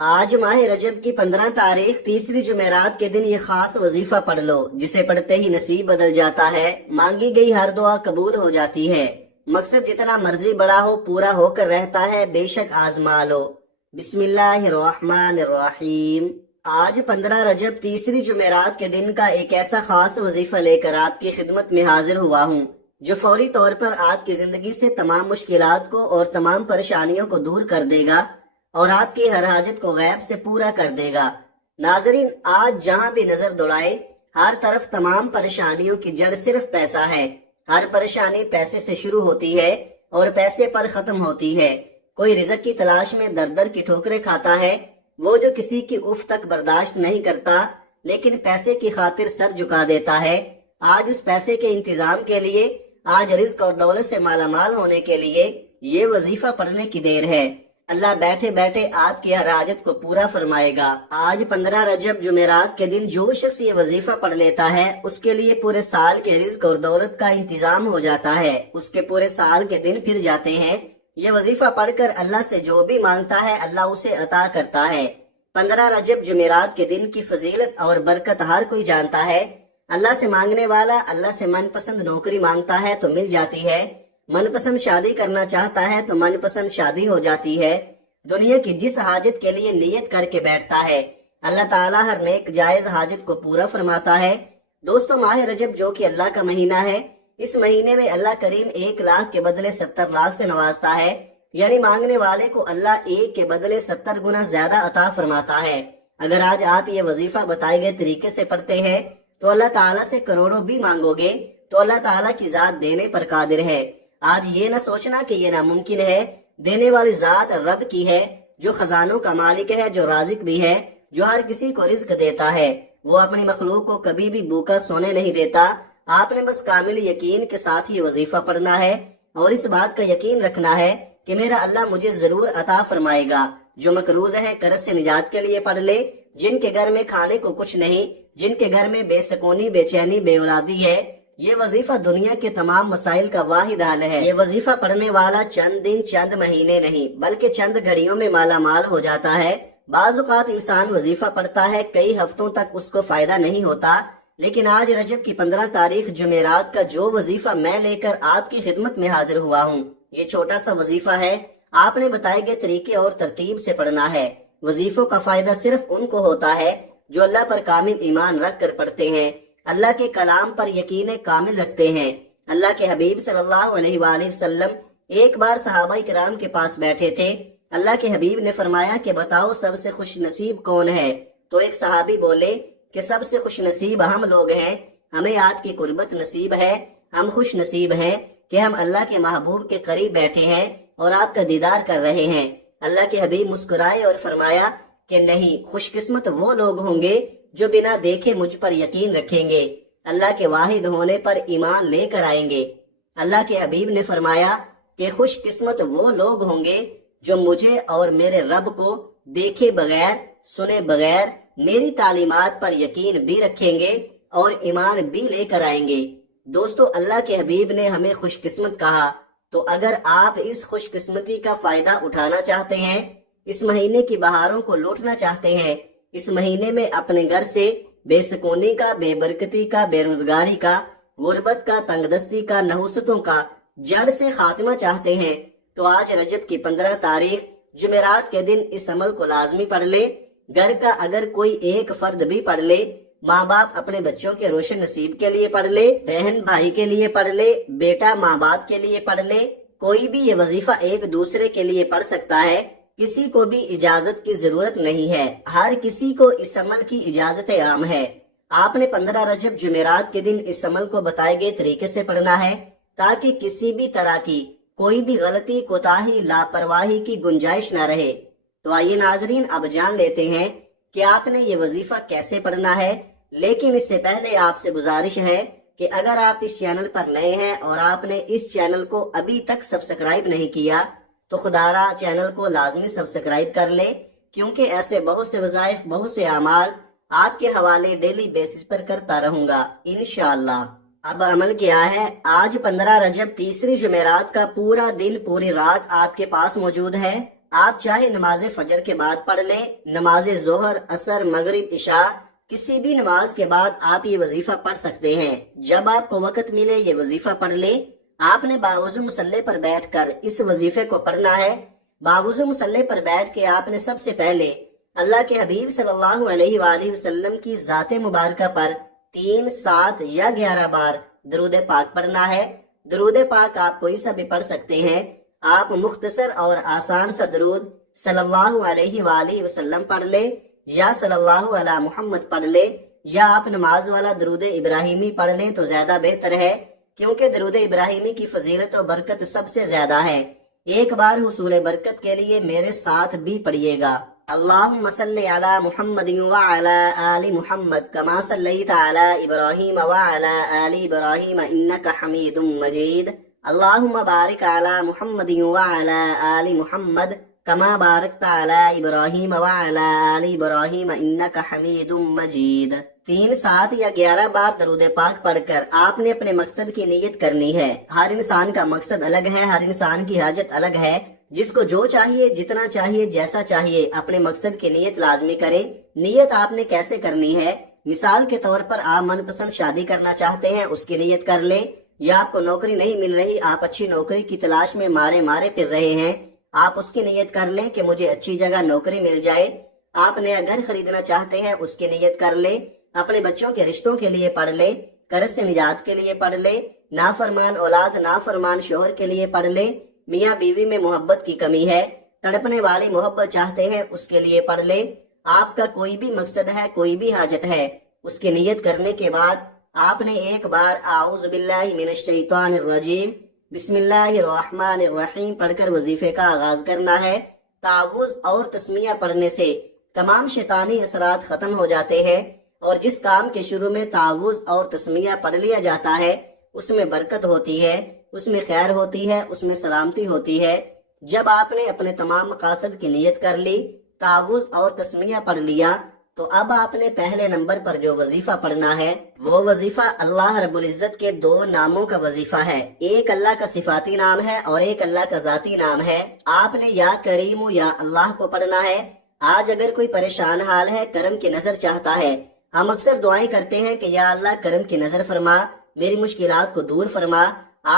آج ماہ رجب کی 15 تاریخ تیسری جمعرات کے دن یہ خاص وظیفہ پڑھ لو، جسے پڑھتے ہی نصیب بدل جاتا ہے، مانگی گئی ہر دعا قبول ہو جاتی ہے، مقصد جتنا مرضی بڑا ہو پورا ہو کر رہتا ہے، بے شک آزما لو۔ بسم اللہ الرحمن الرحیم۔ آج 15 رجب تیسری جمعرات کے دن کا ایک ایسا خاص وظیفہ لے کر آپ کی خدمت میں حاضر ہوا ہوں، جو فوری طور پر آپ کی زندگی سے تمام مشکلات کو اور تمام پریشانیوں کو دور کر دے گا اور آپ کی ہر حاجت کو غیب سے پورا کر دے گا۔ ناظرین، آج جہاں بھی نظر دوڑائے ہر طرف تمام پریشانیوں کی جڑ صرف پیسہ ہے۔ ہر پریشانی پیسے سے شروع ہوتی ہے اور پیسے پر ختم ہوتی ہے۔ کوئی رزق کی تلاش میں در در کی ٹھوکریں کھاتا ہے، وہ جو کسی کی اف تک برداشت نہیں کرتا لیکن پیسے کی خاطر سر جھکا دیتا ہے۔ آج اس پیسے کے انتظام کے لیے، آج رزق اور دولت سے مالا مال ہونے کے لیے یہ وظیفہ پڑھنے کی دیر ہے۔ اللہ بیٹھے بیٹھے آپ کی ہر حاجت کو پورا فرمائے گا۔ آج 15 رجب جمعرات کے دن جو شخص یہ وظیفہ پڑھ لیتا ہے، اس کے لیے پورے سال کے رزق اور دولت کا انتظام ہو جاتا ہے۔ اس کے پورے سال کے دن پھر جاتے ہیں۔ یہ وظیفہ پڑھ کر اللہ سے جو بھی مانگتا ہے، اللہ اسے عطا کرتا ہے۔ 15 رجب جمعرات کے دن کی فضیلت اور برکت ہر کوئی جانتا ہے۔ اللہ سے مانگنے والا اللہ سے من پسند نوکری مانگتا ہے تو مل جاتی ہے، من پسند شادی کرنا چاہتا ہے تو من پسند شادی ہو جاتی ہے، دنیا کی جس حاجت کے لیے نیت کر کے بیٹھتا ہے، اللہ تعالیٰ ہر نیک جائز حاجت کو پورا فرماتا ہے۔ دوستو، ماہ رجب جو کہ اللہ کا مہینہ ہے، اس مہینے میں اللہ کریم 1 لاکھ کے بدلے 70 لاکھ سے نوازتا ہے، یعنی مانگنے والے کو اللہ 1 کے بدلے 70 گنا زیادہ عطا فرماتا ہے۔ اگر آج آپ یہ وظیفہ بتائے گئے طریقے سے پڑھتے ہیں تو اللہ تعالیٰ سے کروڑوں بھی مانگو گے تو اللہ تعالیٰ کی ذات دینے پر قادر ہے۔ آج یہ نہ سوچنا کہ یہ ناممکن ہے، دینے والی ذات رب کی ہے، جو خزانوں کا مالک ہے، جو رازق بھی ہے، جو ہر کسی کو رزق دیتا ہے۔ وہ اپنی مخلوق کو کبھی بھی بھوکا سونے نہیں دیتا۔ آپ نے بس کامل یقین کے ساتھ یہ وظیفہ پڑھنا ہے اور اس بات کا یقین رکھنا ہے کہ میرا اللہ مجھے ضرور عطا فرمائے گا۔ جو مقروض ہیں قرض سے نجات کے لیے پڑھ لے، جن کے گھر میں کھانے کو کچھ نہیں، جن کے گھر میں بے سکونی، بے چینی، بے اولادی ہے، یہ وظیفہ دنیا کے تمام مسائل کا واحد حل ہے۔ یہ وظیفہ پڑھنے والا چند دن، چند مہینے نہیں بلکہ چند گھڑیوں میں مالا مال ہو جاتا ہے۔ بعض اوقات انسان وظیفہ پڑھتا ہے، کئی ہفتوں تک اس کو فائدہ نہیں ہوتا، لیکن آج رجب کی 15 تاریخ جمعرات کا جو وظیفہ میں لے کر آپ کی خدمت میں حاضر ہوا ہوں، یہ چھوٹا سا وظیفہ ہے۔ آپ نے بتائے گئے طریقے اور ترتیب سے پڑھنا ہے۔ وظیفوں کا فائدہ صرف ان کو ہوتا ہے جو اللہ پر کامل ایمان رکھ کر پڑھتے ہیں، اللہ کے کلام پر یقین کامل رکھتے ہیں۔ اللہ کے حبیب صلی اللہ علیہ وآلہ وسلم ایک بار صحابہ کرام کے پاس بیٹھے تھے۔ اللہ کے حبیب نے فرمایا کہ بتاؤ سب سے خوش نصیب کون ہے؟ تو ایک صحابی بولے کہ سب سے خوش نصیب ہم لوگ ہیں، ہمیں آپ کی قربت نصیب ہے، ہم خوش نصیب ہیں کہ ہم اللہ کے محبوب کے قریب بیٹھے ہیں اور آپ کا دیدار کر رہے ہیں۔ اللہ کے حبیب مسکرائے اور فرمایا کہ نہیں، خوش قسمت وہ لوگ ہوں گے جو بنا دیکھے مجھ پر یقین رکھیں گے، اللہ کے واحد ہونے پر ایمان لے کر آئیں گے۔ اللہ کے حبیب نے فرمایا کہ خوش قسمت وہ لوگ ہوں گے جو مجھے اور میرے رب کو دیکھے بغیر، سنے بغیر میری تعلیمات پر یقین بھی رکھیں گے اور ایمان بھی لے کر آئیں گے۔ دوستو، اللہ کے حبیب نے ہمیں خوش قسمت کہا، تو اگر آپ اس خوش قسمتی کا فائدہ اٹھانا چاہتے ہیں، اس مہینے کی بہاروں کو لوٹنا چاہتے ہیں، اس مہینے میں اپنے گھر سے بے سکونی کا، بے برکتی کا، بے روزگاری کا، غربت کا، تنگ دستی کا، نحوستوں کا جڑ سے خاتمہ چاہتے ہیں، تو آج رجب کی 15 تاریخ جمعرات کے دن اس عمل کو لازمی پڑھ لے۔ گھر کا اگر کوئی ایک فرد بھی پڑھ لے، ماں باپ اپنے بچوں کے روشن نصیب کے لیے پڑھ لے، بہن بھائی کے لیے پڑھ لے، بیٹا ماں باپ کے لیے پڑھ لے، کوئی بھی یہ وظیفہ ایک دوسرے کے لیے پڑھ سکتا ہے۔ کسی کو بھی اجازت کی ضرورت نہیں ہے، ہر کسی کو اس عمل کی اجازت عام ہے۔ آپ نے 15 رجب جمعرات کے دن اس عمل کو بتائے گئے طریقے سے پڑھنا ہے تاکہ کسی بھی طرح کی کوئی بھی غلطی، کوتاہی، لاپرواہی کی گنجائش نہ رہے۔ تو آئیے ناظرین، اب جان لیتے ہیں کہ آپ نے یہ وظیفہ کیسے پڑھنا ہے، لیکن اس سے پہلے آپ سے گزارش ہے کہ اگر آپ اس چینل پر نئے ہیں اور آپ نے اس چینل کو ابھی تک سبسکرائب نہیں کیا تو خدارا چینل کو لازمی سبسکرائب کر لیں، کیونکہ ایسے بہت سے وظائف، بہت سے اعمال آپ کے حوالے ڈیلی بیسس پر کرتا رہوں گا انشاءاللہ۔ اب عمل کیا ہے؟ آج 15 رجب تیسری جمعرات کا پورا دن، پوری رات آپ کے پاس موجود ہے۔ آپ چاہے نماز فجر کے بعد پڑھ لیں، نماز ظہر، عصر، مغرب، عشاء، کسی بھی نماز کے بعد آپ یہ وظیفہ پڑھ سکتے ہیں۔ جب آپ کو وقت ملے یہ وظیفہ پڑھ لیں۔ آپ نے باوضو مصلی پر بیٹھ کر اس وظیفے کو پڑھنا ہے۔ باوضو مصلی پر بیٹھ کے آپ نے سب سے پہلے اللہ کے حبیب صلی اللہ علیہ وآلہ وسلم کی ذات مبارکہ پر 3، 7 یا 11 بار درود پاک پڑھنا ہے۔ درود پاک آپ کوئی سا بھی پڑھ سکتے ہیں۔ آپ مختصر اور آسان سا درود صلی اللہ علیہ وآلہ وسلم پڑھ لیں، یا صلی اللہ علی محمد پڑھ لیں، یا آپ نماز والا درود ابراہیمی پڑھ لیں تو زیادہ بہتر ہے، کیونکہ درود ابراہیمی کی فضیلت و برکت سب سے زیادہ ہے۔ ایک بار حصول برکت کے لیے میرے ساتھ بھی پڑھیے گا۔ اللہم صلی علی محمد وعلی آل محمد کما صلیت علی ابراہیم وعلی آل ابراہیم انک حمید مجید۔ اللہم بارک علی محمد وعلی آل محمد کما بارکت علی ابراہیم وعلی آل ابراہیم انک حمید مجید۔ 3، 7 یا 11 بار درود پاک پڑھ کر آپ نے اپنے مقصد کی نیت کرنی ہے۔ ہر انسان کا مقصد الگ ہے، ہر انسان کی حاجت الگ ہے۔ جس کو جو چاہیے، جتنا چاہیے، جیسا چاہیے، اپنے مقصد کی نیت لازمی کریں۔ نیت آپ نے کیسے کرنی ہے؟ مثال کے طور پر آپ من پسند شادی کرنا چاہتے ہیں، اس کی نیت کر لیں۔ یا آپ کو نوکری نہیں مل رہی، آپ اچھی نوکری کی تلاش میں مارے پھر رہے ہیں، آپ اس کی نیت کر لیں کہ مجھے اچھی جگہ نوکری مل جائے۔ آپ نیا گھر خریدنا چاہتے ہیں، اس کی نیت کر لیں۔ اپنے بچوں کے رشتوں کے لیے پڑھ لیں، قرض سے نجات کے لیے پڑھ لیں، نافرمان اولاد، نافرمان شوہر کے لیے پڑھ لیں، میاں بیوی میں محبت کی کمی ہے، تڑپنے والی محبت چاہتے ہیں، اس کے لیے پڑھ لیں۔ آپ کا کوئی بھی مقصد ہے، کوئی بھی حاجت ہے، اس کی نیت کرنے کے بعد آپ نے ایک بار اعوذ باللہ من الشیطان الرجیم بسم اللہ الرحمن الرحیم پڑھ کر وظیفے کا آغاز کرنا ہے۔ تعوذ اور تسمیہ پڑھنے سے تمام شیطانی اثرات ختم ہو جاتے ہیں، اور جس کام کے شروع میں تعوذ اور تسمیہ پڑھ لیا جاتا ہے اس میں برکت ہوتی ہے، اس میں خیر ہوتی ہے، اس میں سلامتی ہوتی ہے۔ جب آپ نے اپنے تمام مقاصد کی نیت کر لی، تعوذ اور تسمیہ پڑھ لیا، تو اب آپ نے پہلے نمبر پر جو وظیفہ پڑھنا ہے وہ وظیفہ اللہ رب العزت کے 2 ناموں کا وظیفہ ہے۔ ایک اللہ کا صفاتی نام ہے اور ایک اللہ کا ذاتی نام ہے۔ آپ نے یا کریم یا اللہ کو پڑھنا ہے۔ آج اگر کوئی پریشان حال ہے، کرم کی نظر چاہتا ہے، ہم اکثر دعائیں کرتے ہیں کہ یا اللہ کرم کی نظر فرما، میری مشکلات کو دور فرما۔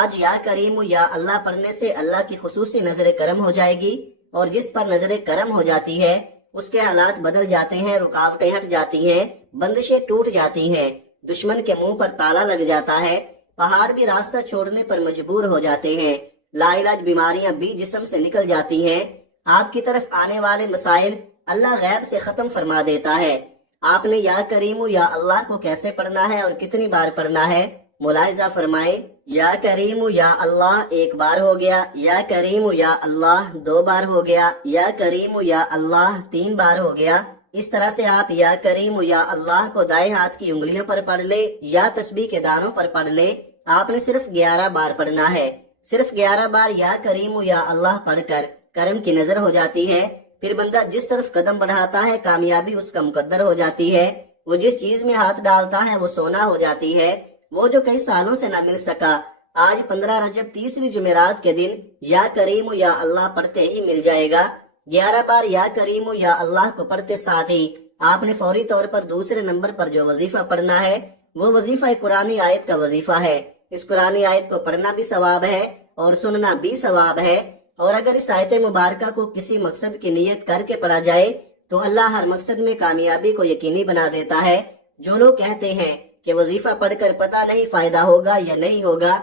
آج یا کریم یا اللہ پڑھنے سے اللہ کی خصوصی نظر کرم ہو جائے گی، اور جس پر نظر کرم ہو جاتی ہے اس کے حالات بدل جاتے ہیں، رکاوٹیں ہٹ جاتی ہیں، بندشیں ٹوٹ جاتی ہیں، دشمن کے منہ پر تالا لگ جاتا ہے، پہاڑ بھی راستہ چھوڑنے پر مجبور ہو جاتے ہیں، لا علاج بیماریاں بھی جسم سے نکل جاتی ہیں۔ آپ کی طرف آنے والے مسائل اللہ غیب سے ختم فرما دیتا ہے۔ آپ نے یا کریم یا اللہ کو کیسے پڑھنا ہے اور کتنی بار پڑھنا ہے؟ ملاحظہ فرمائیں، یا کریم یا اللہ 1 بار ہو گیا، یا کریم یا اللہ 2 بار ہو گیا، یا کریم یا اللہ 3 بار ہو گیا۔ اس طرح سے آپ یا کریم یا اللہ کو دائیں ہاتھ کی انگلیوں پر پڑھ لیں یا تسبیح کے دانوں پر پڑھ لیں۔ آپ نے صرف 11 بار پڑھنا ہے۔ صرف 11 بار یا کریم یا اللہ پڑھ کر کرم کی نظر ہو جاتی ہے۔ پھر بندہ جس طرف قدم بڑھاتا ہے کامیابی اس کا مقدر ہو جاتی ہے۔ وہ جس چیز میں ہاتھ ڈالتا ہے وہ سونا ہو جاتی ہے۔ وہ جو کئی سالوں سے نہ مل سکا، آج 15 رجب 30ویں جمعرات کے دن یا کریم یا اللہ پڑھتے ہی مل جائے گا۔ 11 بار یا کریم یا اللہ کو پڑھتے ساتھ ہی آپ نے فوری طور پر دوسرے نمبر پر جو وظیفہ پڑھنا ہے وہ وظیفہ قرآنی آیت کا وظیفہ ہے۔ اس قرآنی آیت کو پڑھنا بھی ثواب ہے اور سننا بھی ثواب ہے، اور اگر اس آیت مبارکہ کو کسی مقصد کی نیت کر کے پڑھا جائے تو اللہ ہر مقصد میں کامیابی کو یقینی بنا دیتا ہے۔ جو لوگ کہتے ہیں کہ وظیفہ پڑھ کر پتہ نہیں فائدہ ہوگا یا نہیں ہوگا،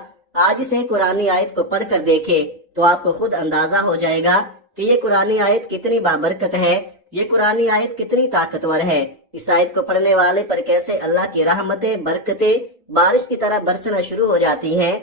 آج سے قرآنی آیت کو پڑھ کر دیکھے تو آپ کو خود اندازہ ہو جائے گا کہ یہ قرآنی آیت کتنی بابرکت ہے، یہ قرآنی آیت کتنی طاقتور ہے۔ اس آیت کو پڑھنے والے پر کیسے اللہ کی رحمتیں، برکتیں بارش کی طرح برسنا شروع ہو جاتی ہیں۔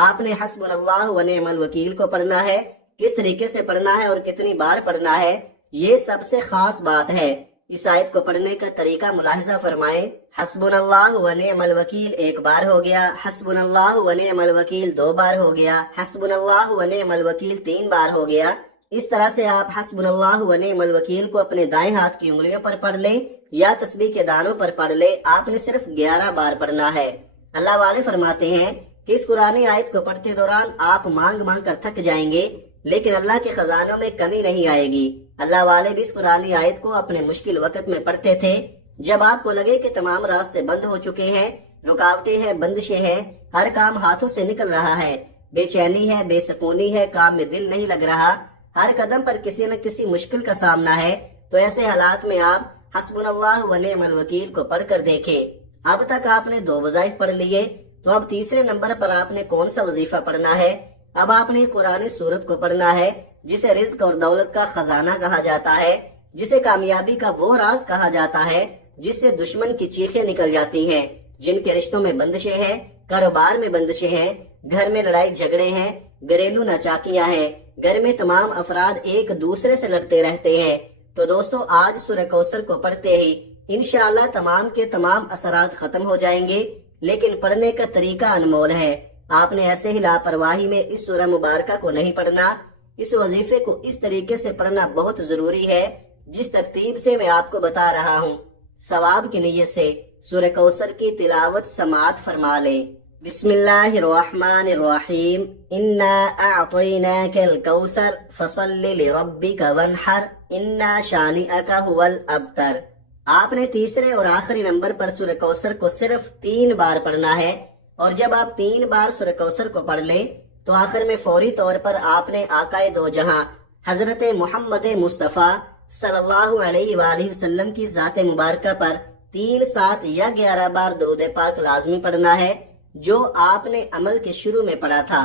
آپ نے حسبنا اللہ و نعم الوکیل کو پڑھنا ہے۔ کس طریقے سے پڑھنا ہے اور کتنی بار پڑھنا ہے، یہ سب سے خاص بات ہے۔ اس آیت کو پڑھنے کا طریقہ ملاحظہ فرمائیں۔ حسبنا اللہ و نعم الوکیل 1 بار ہو گیا، حسبنا اللہ و نعم الوکیل 2 بار ہو گیا، حسبنا اللہ و نعم الوکیل 3 بار ہو گیا۔ اس طرح سے آپ حسبنا اللہ و نعم الوکیل کو اپنے دائیں ہاتھ کی انگلیوں پر پڑھ لیں یا تسبیح کے دانوں پر پڑھ لیں۔ آپ نے صرف 11 بار پڑھنا ہے۔ اللہ والے فرماتے ہیں کہ اس قرآنی آیت کو پڑھتے دوران آپ مانگ مانگ کر تھک جائیں گے، لیکن اللہ کے خزانوں میں کمی نہیں آئے گی۔ اللہ والے بھی اس قرآنی آیت کو اپنے مشکل وقت میں پڑھتے تھے جب آپ کو لگے کہ تمام راستے بند ہو چکے ہیں، رکاوٹیں ہیں، بندشیں ہیں، ہر کام ہاتھوں سے نکل رہا ہے، بے چینی ہے، بے سکونی ہے، کام میں دل نہیں لگ رہا، ہر قدم پر کسی نہ کسی مشکل کا سامنا ہے۔ تو ایسے حالات میں آپ حسبنا اللہ و نعم الوکیل کو پڑھ کر دیکھیں۔ اب تک آپ نے 2 وظائف پڑھ لیے، تو اب تیسرے نمبر پر آپ نے کون سا وظیفہ پڑھنا ہے؟ اب آپ نے قرآن سورت کو پڑھنا ہے جسے رزق اور دولت کا خزانہ کہا جاتا ہے، جسے کامیابی کا وہ راز کہا جاتا ہے جس سے دشمن کی چیخیں نکل جاتی ہیں، جن کے رشتوں میں بندشیں ہیں، کاروبار میں بندشیں ہیں، گھر میں لڑائی جھگڑے ہیں، گھریلو ناچاکیاں ہیں، گھر میں تمام افراد ایک دوسرے سے لڑتے رہتے ہیں۔ تو دوستو، آج سورہ کوثر کو پڑھتے ہی انشاءاللہ تمام کے تمام اثرات ختم ہو جائیں گے، لیکن پڑھنے کا طریقہ انمول ہے۔ آپ نے ایسے ہی لاپرواہی میں اس سورہ مبارکہ کو نہیں پڑھنا، اس وظیفے کو اس طریقے سے پڑھنا بہت ضروری ہے جس ترتیب سے میں آپ کو بتا رہا ہوں۔ ثواب کی نیت سے سورہ کوثر کی تلاوت سماعت فرما لیں۔ بسم اللہ الرحمن الرحیم، انا اعطیناک الکوثر فصل لربک وانحر انا شانئک هو الابتر۔ آپ نے تیسرے اور آخری نمبر پر سورہ کوثر کو صرف 3 بار پڑھنا ہے، اور جب آپ 3 بار سورہ کوثر کو پڑھ لیں تو آخر میں فوری طور پر آپ نے آقائے دو جہاں حضرت محمد مصطفیٰ صلی اللہ علیہ وآلہ وسلم کی ذات مبارکہ پر 3، 7 یا 11 بار درود پاک لازمی پڑھنا ہے، جو آپ نے عمل کے شروع میں پڑھا تھا،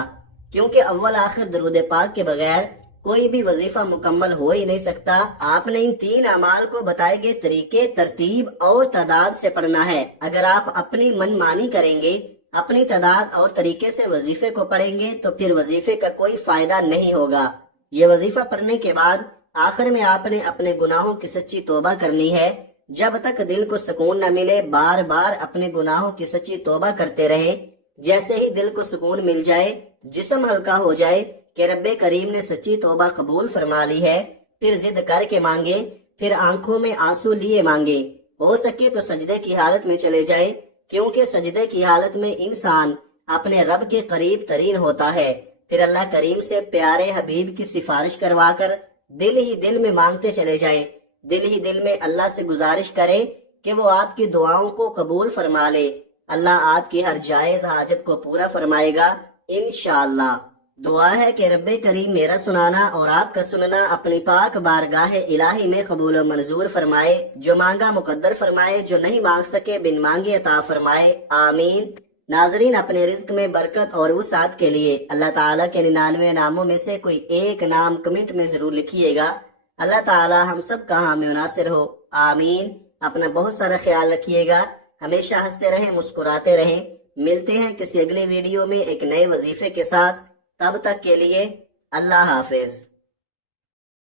کیونکہ اول آخر درود پاک کے بغیر کوئی بھی وظیفہ مکمل ہو ہی نہیں سکتا۔ آپ نے ان 3 اعمال کو بتائے گئے طریقے، ترتیب اور تعداد سے پڑھنا ہے۔ اگر آپ اپنی من مانی کریں گے، اپنی تعداد اور طریقے سے وظیفے کو پڑھیں گے، تو پھر وظیفے کا کوئی فائدہ نہیں ہوگا۔ یہ وظیفہ پڑھنے کے بعد آخر میں آپ نے اپنے گناہوں کی سچی توبہ کرنی ہے۔ جب تک دل کو سکون نہ ملے، بار بار اپنے گناہوں کی سچی توبہ کرتے رہیں۔ جیسے ہی دل کو سکون مل جائے، جسم ہلکا ہو جائے کہ رب کریم نے سچی توبہ قبول فرما لی ہے، پھر ضد کر کے مانگے، پھر آنکھوں میں آنسو لیے مانگے۔ ہو سکے تو سجدے کی حالت میں چلے جائیں، کیونکہ سجدے کی حالت میں انسان اپنے رب کے قریب ترین ہوتا ہے۔ پھر اللہ کریم سے پیارے حبیب کی سفارش کروا کر دل ہی دل میں مانگتے چلے جائیں، دل ہی دل میں اللہ سے گزارش کریں کہ وہ آپ کی دعاؤں کو قبول فرما لے۔ اللہ آپ کی ہر جائز حاجت کو پورا فرمائے گا انشاءاللہ۔ دعا ہے کہ رب کریم میرا سنانا اور آپ کا سننا اپنی پاک بارگاہ الہی میں قبول و منظور فرمائے، جو مانگا مقدر فرمائے، جو نہیں مانگ سکے بن مانگے عطا فرمائے، آمین۔ ناظرین، اپنے رزق میں برکت اور وسعت کے لیے اللہ تعالیٰ کے 99 ناموں میں سے کوئی ایک نام کمنٹ میں ضرور لکھیے گا۔ اللہ تعالیٰ ہم سب کا حامی و ناصر ہو، آمین۔ اپنا بہت سارا خیال رکھیے گا، ہمیشہ ہنستے رہیں، مسکراتے رہیں۔ ملتے ہیں کسی اگلے ویڈیو میں ایک نئے وظیفے کے ساتھ، تب تک کے لیے اللہ حافظ۔